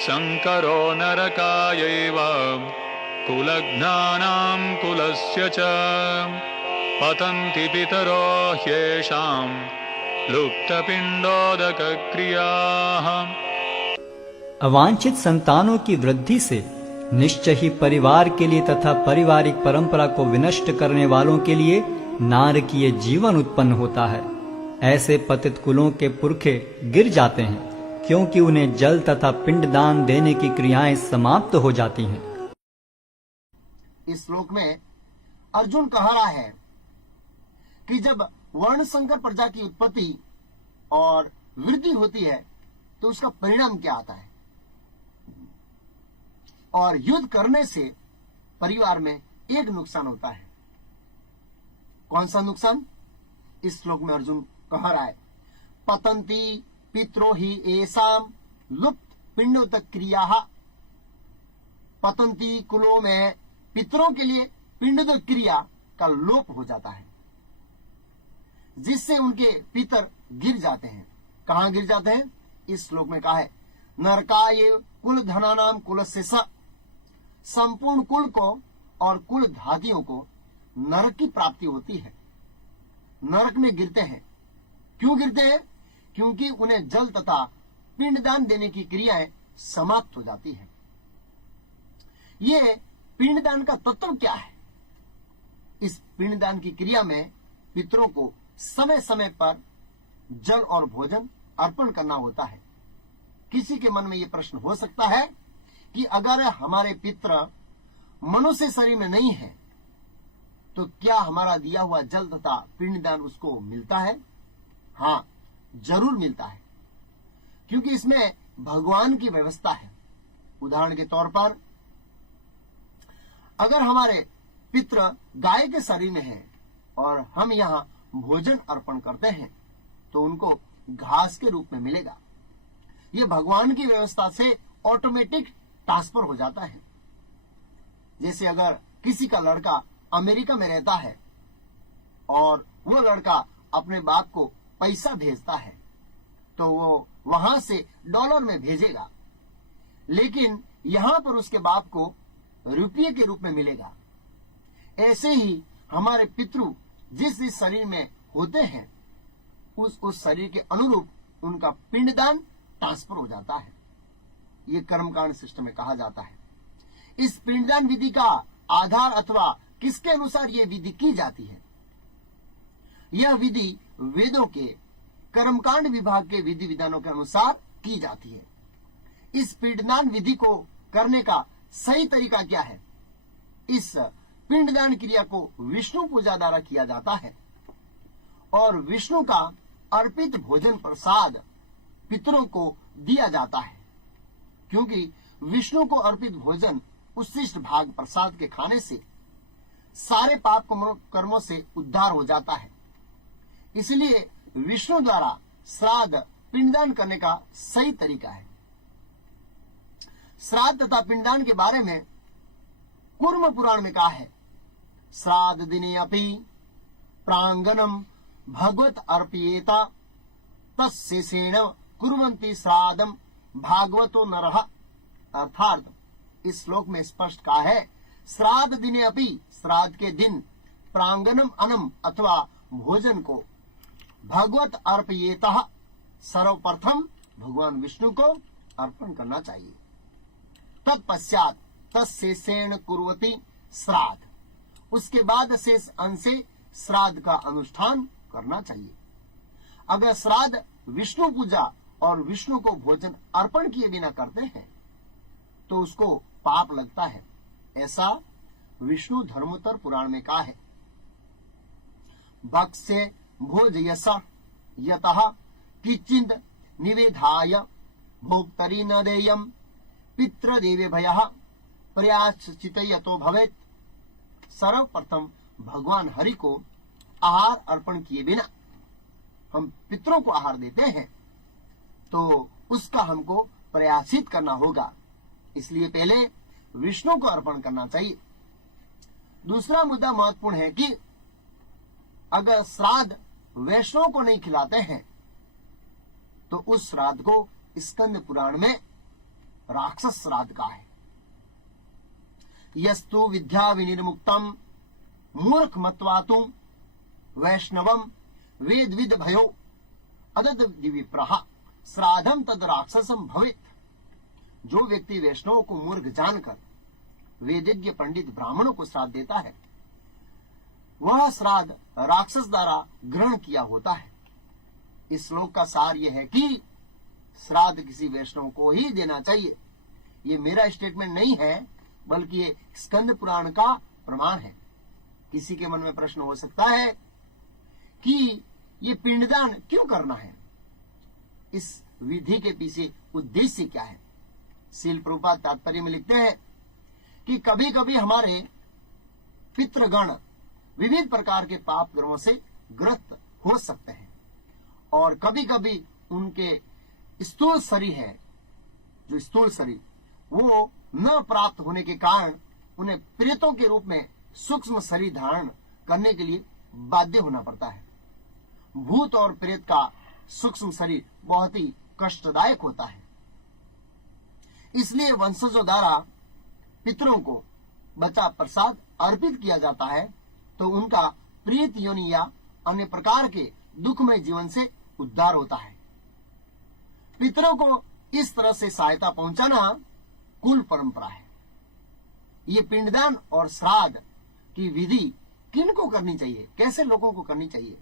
शङ्करो नरकायैव कुलघ्नानां कुलस्य च पतन्ति पितरो ह्येषां लुप्तपिण्डोदकक्रियाः। अवांछित संतानों की वृद्धि से निश्चय ही परिवार के लिए तथा पारिवारिक परंपरा को विनष्ट करने वालों के लिए नारकीय जीवन उत्पन्न होता है। ऐसे पतित कुलों के पुरखे गिर जाते हैं क्योंकि उन्हें जल तथा पिंडदान देने की क्रियाएं समाप्त हो जाती हैं। इस श्लोक में अर्जुन कह रहा है कि जब वर्ण संकर प्रजा की उत्पत्ति और वृद्धि होती है तो उसका परिणाम क्या आता है, और युद्ध करने से परिवार में एक नुकसान होता है। कौन सा नुकसान? इस श्लोक में अर्जुन कह रहा है, पतंती पितरो ही एसाम लुप्त पिंडोदक क्रिया। पतंती कुलों में पितरों के लिए पिंडोदक क्रिया का लोप हो जाता है, जिससे उनके पितर गिर जाते हैं। कहां गिर जाते हैं? इस श्लोक में कहा है, नरकाय कुल धनानाम कुलस्य स। संपूर्ण कुल को और कुल धातियों को नरक की प्राप्ति होती है, नरक में गिरते हैं। क्यों गिरते हैं? क्योंकि उन्हें जल तथा पिंडदान देने की क्रियाएं समाप्त हो जाती है। ये पिंडदान का तत्व क्या है? इस पिंडदान की क्रिया में पितरों को समय समय पर जल और भोजन अर्पण करना होता है। किसी के मन में यह प्रश्न हो सकता है कि अगर हमारे पितर मनुष्य शरीर में नहीं है तो क्या हमारा दिया हुआ जल तथा पिंडदान उसको मिलता है? हाँ, जरूर मिलता है, क्योंकि इसमें भगवान की व्यवस्था है। उदाहरण के तौर पर अगर हमारे पितर गाय के शरीर में है और हम यहाँ भोजन अर्पण करते हैं तो उनको घास के रूप में मिलेगा। ये भगवान की व्यवस्था से ऑटोमेटिक ट्रांसफर हो जाता है। जैसे अगर किसी का लड़का अमेरिका में रहता है और वो लड़का अपने बाप को पैसा भेजता है तो वो वहां से डॉलर में भेजेगा, लेकिन यहां पर उसके बाप को रुपये के रूप में मिलेगा। ऐसे ही हमारे पितृ जिस शरीर में होते हैं उस शरीर के अनुरूप उनका पिंडदान ट्रांसफर हो जाता है। ये कर्मकांड सिस्टम में कहा जाता है। इस पिंडदान विधि का आधार अथवा किसके अनुसार यह विधि की जाती है? यह विधि वेदों के कर्मकांड विभाग के विधि विधानों के अनुसार की जाती है। इस पिंडदान विधि को करने का सही तरीका क्या है? इस पिंडदान क्रिया को विष्णु पूजा द्वारा किया जाता है और विष्णु का अर्पित भोजन प्रसाद पितरों को दिया जाता है, क्योंकि विष्णु को अर्पित भोजन उच्छिष्ट भाग प्रसाद के खाने से सारे पाप कर्मों से उद्धार हो जाता है। इसलिए विष्णु द्वारा श्राद्ध पिंडदान करने का सही तरीका है। श्राद्ध तथा पिंडदान के बारे में कूर्म पुराण में कहा है, श्राद्ध दिने अपि प्रांगणम भगवत अर्पयेता तस्सेन कुर्वन्ति श्राद्धम भागवतो नरः। अर्थात इस श्लोक में स्पष्ट कहा है, श्राद्ध दिने अपि, श्राद्ध के दिन, प्रांगणम अनम अथवा भोजन को भगवत अर्पयेता, सर्वप्रथम भगवान विष्णु को अर्पण करना चाहिए। तत्पश्चात तत्शेषेण कुर्वति श्राद्ध, उसके बाद शेष अंश से श्राद्ध का अनुष्ठान करना चाहिए। अगर श्राद्ध विष्णु पूजा और विष्णु को भोजन अर्पण किए बिना करते हैं तो उसको पाप लगता है। ऐसा विष्णु धर्मोत्तर पुराण में कहा है, भक्ष्ये भोजयस यतः किंचिद निवेधाय भोक्तरी न देयम पितृदेवे भयः प्रयाश्चितो भवेत्। सर्वप्रथम भगवान हरि को आहार अर्पण किए बिना हम पितरों को आहार देते हैं तो उसका हमको प्रयासित करना होगा। इसलिए पहले विष्णु को अर्पण करना चाहिए। दूसरा मुद्दा महत्वपूर्ण है कि अगर श्राद्ध वैष्णव को नहीं खिलाते हैं तो उस श्राद्ध को स्कंद पुराण में राक्षस श्राद्ध का है। यस्तु विद्या विनिर्मुक्तम मूर्ख मत्वातु वैष्णवम वेदविद भयो अदद विप्रहा श्राद्धम तद राक्षसम भवेत। जो व्यक्ति वैष्णवों को मूर्ख जानकर वेदज्ञ पंडित ब्राह्मणों को श्राद्ध देता है, वह श्राद्ध राक्षस द्वारा ग्रहण किया होता है। इस श्लोक का सार यह है कि श्राद्ध किसी वैष्णव को ही देना चाहिए। ये मेरा स्टेटमेंट नहीं है, बल्कि ये स्कंद पुराण का प्रमाण है। किसी के मन में प्रश्न हो सकता है कि ये पिंडदान क्यों करना है, इस विधि के पीछे उद्देश्य क्या है। श्रील प्रभुपाद तात्पर्य में लिखते हैं कि कभी कभी हमारे पितृगण विविध प्रकार के पाप कर्मों से ग्रस्त हो सकते हैं, और कभी कभी उनके स्थूल शरीर है, जो स्थूल शरीर वो न प्राप्त होने के कारण उन्हें प्रेतों के रूप में सूक्ष्म शरीर धारण करने के लिए बाध्य होना पड़ता है। भूत और प्रेत का सूक्ष्म शरीर बहुत ही कष्टदायक होता है। इसलिए वंशजों द्वारा पितरों को बचा प्रसाद अर्पित किया जाता है, तो उनका प्रेत योनि या अन्य प्रकार के दुखमय जीवन से उद्धार होता है। पितरों को इस तरह से सहायता पहुंचाना कुल परंपरा है। ये पिंडदान और श्राद्ध की विधि किनको करनी चाहिए, कैसे लोगों को करनी चाहिए?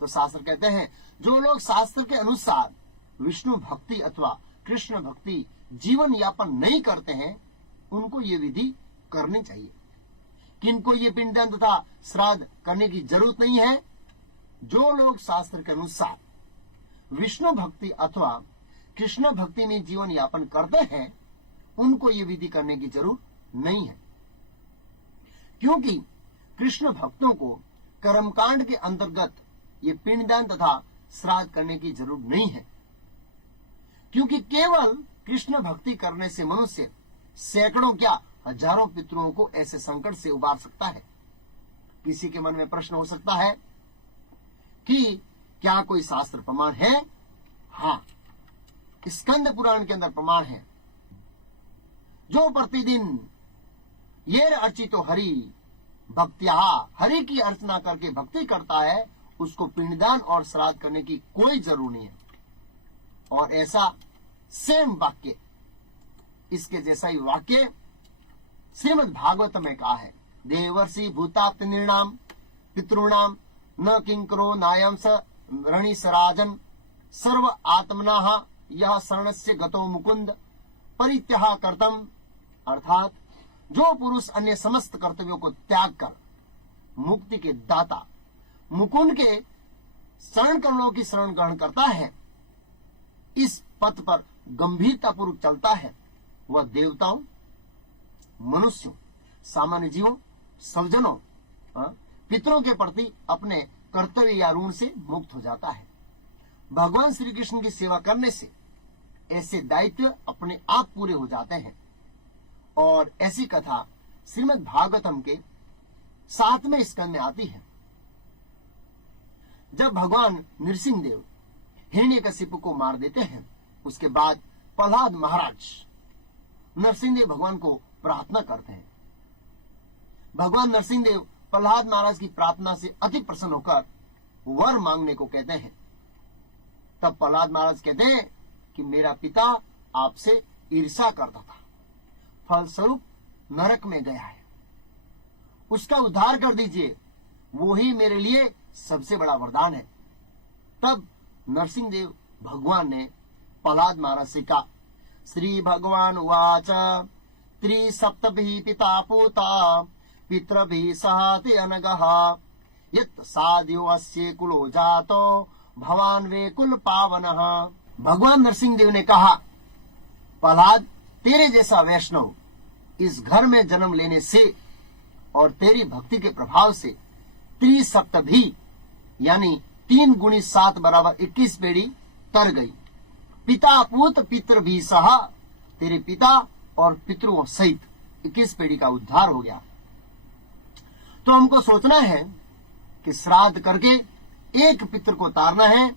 तो शास्त्र कहते हैं, जो लोग शास्त्र के अनुसार विष्णु भक्ति अथवा कृष्ण भक्ति जीवन यापन नहीं करते हैं, उनको ये विधि करनी चाहिए। किनको ये पिंडदान तथा श्राद्ध करने की जरूरत नहीं है? जो लोग शास्त्र के अनुसार विष्णु भक्ति अथवा कृष्ण भक्ति में जीवन यापन करते हैं, उनको ये विधि करने की जरूरत नहीं है, क्योंकि कृष्ण भक्तों को कर्मकांड के अंतर्गत ये पिंडदान तथा श्राद्ध करने की जरूरत नहीं है, क्योंकि केवल कृष्ण भक्ति करने से मनुष्य सैकड़ों क्या हजारों पितरों को ऐसे संकट से उबार सकता है। किसी के मन में प्रश्न हो सकता है कि क्या कोई शास्त्र प्रमाण है? हाँ, स्कंद पुराण के अंदर प्रमाण है। जो प्रतिदिन ये अर्चितो हरि भक्त्या, हरि की अर्चना करके भक्ति करता है, उसको पिंडदान और श्राद्ध करने की कोई जरूरत नहीं है। और ऐसा सेम वाक्य, इसके जैसा ही वाक्य श्रीमद् भागवत में कहा है, देवर्षि भूताप्त निर्णाम पितॄणाम न किंकरो नायम स रणि सराजन सर्व आत्मनाः यह शरणस्य गतो मुकुंद परित्याह कर्तम। अर्थात जो पुरुष अन्य समस्त कर्तव्यों को त्याग कर मुक्ति के दाता मुकुंद के शरण कमलों की शरण ग्रहण करता है, इस पथ पर गंभीरता पूर्वक चलता है, वह देवताओं, मनुष्यों, सामान्य जीवों, सज्जनों, पितरों के प्रति अपने कर्तव्य या ऋण से मुक्त हो जाता है। भगवान श्री कृष्ण की सेवा करने से ऐसे दायित्व अपने आप पूरे हो जाते हैं। और ऐसी कथा श्रीमद् भागवतम के 7वें स्कंद में आती है। जब भगवान नृसिंहदेव हिरण्यकशिपु को मार देते हैं, उसके बाद प्रहलाद महाराज नरसिंहदेव भगवान को प्रार्थना करते हैं। भगवान नरसिंहदेव प्रहलाद महाराज की प्रार्थना से अति प्रसन्न होकर वर मांगने को कहते हैं। तब प्रहलाद महाराज कहते हैं कि मेरा पिता आपसे ईर्ष्या करता था, फलस्वरूप नरक में गया है, उसका उद्धार कर दीजिए, वो ही मेरे लिए सबसे बड़ा वरदान है। तब नरसिंहदेव भगवान ने प्रहलाद महाराज से कहा, श्री भगवान उवाच त्रिसप्तभिः पिता पोता पितृभिः सहाति अनगः यत् साध्यो अस्य कुलो जातो भवान वे कुल पावनः। भगवान नरसिंहदेव ने कहा, प्रहलाद, तेरे जैसा वैष्णव इस घर में जन्म लेने से और तेरी भक्ति के प्रभाव से त्रिसप्तभी यानी 3 गुणी 7 बराबर 21 पीढ़ी तर गई। पिता पूत पितृ भी सहा, तेरे पिता और पितरों सहित 21 पीढ़ी का उद्धार हो गया। तो हमको सोचना है कि श्राद्ध करके एक पितृ को तारना है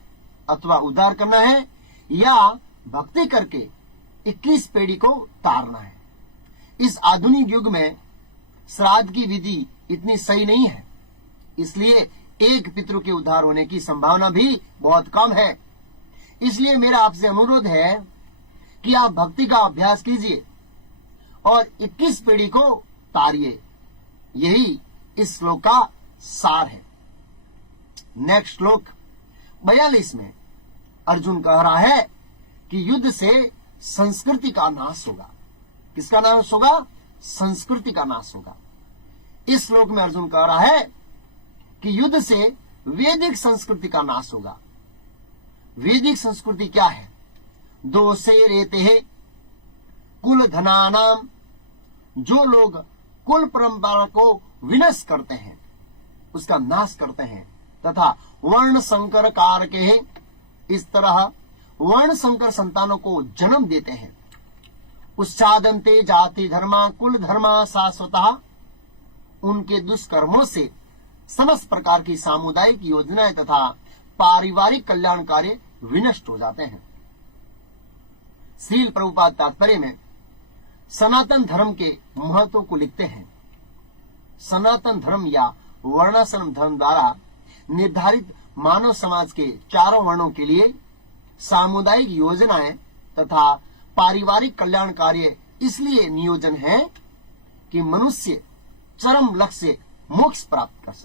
अथवा उद्धार करना है, या भक्ति करके 21 पीढ़ी को तारना है। इस आधुनिक युग में श्राद्ध की विधि इतनी सही नहीं है, इसलिए एक पितृ के उद्धार होने की संभावना भी बहुत कम है। इसलिए मेरा आपसे अनुरोध है कि आप भक्ति का अभ्यास कीजिए और 21 पीढ़ी को तारिए। यही इस श्लोक का सार है। नेक्स्ट श्लोक 42 में अर्जुन कह रहा है कि युद्ध से संस्कृति का नाश होगा। किसका नाश होगा? संस्कृति का नाश होगा। इस श्लोक में अर्जुन कह रहा है कि युद्ध से वैदिक संस्कृति का नाश होगा। वैदिक संस्कृति क्या है? दो से रेते है कुल धनानाम, जो लोग कुल परंपरा को विनष्ट करते हैं, उसका नाश करते हैं, तथा वर्ण संकर कारके है, इस तरह वर्ण संकर संतानों को जन्म देते हैं। उच्चादंते जाति धर्मा कुल धर्मा शाश्वतः, उनके दुष्कर्मों से समस्त प्रकार की सामुदायिक योजनाएं तथा पारिवारिक कल्याण कार्य विनष्ट हो जाते हैं। श्रील प्रभुपाद तात्पर्य में सनातन धर्म के महत्व को लिखते हैं। सनातन धर्म या वर्णाश्रम धर्म द्वारा निर्धारित मानव समाज के चारों वर्णों के लिए सामुदायिक योजनाएं तथा पारिवारिक कल्याण कार्य इसलिए नियोजन है कि मनुष्य चरम लक्ष्य मोक्ष प्राप्त कर सके।